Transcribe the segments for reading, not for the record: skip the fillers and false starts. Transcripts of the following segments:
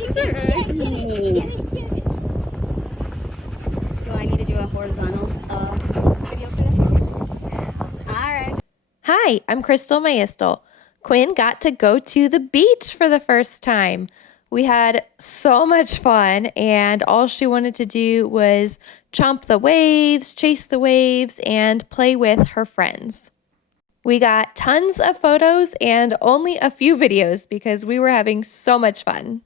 Do I need to do a horizontal video for this? Alright. Hi, I'm Crystal Maistel. Quinn got to go to the beach for the first time. We had so much fun, and all she wanted to do was chomp the waves, chase the waves, and play with her friends. We got tons of photos and only a few videos because we were having so much fun.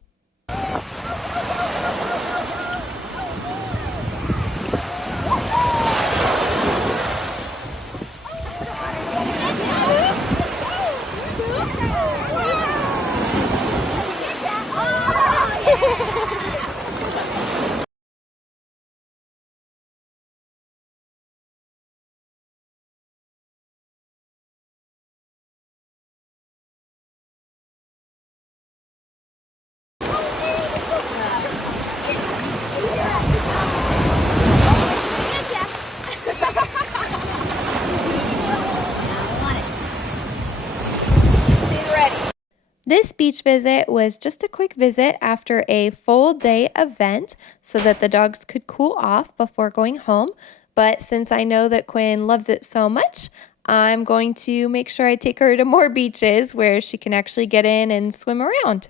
This beach visit was just a quick visit after a full day event so that the dogs could cool off before going home. But since I know that Quinn loves it so much, I'm going to make sure I take her to more beaches where she can actually get in and swim around.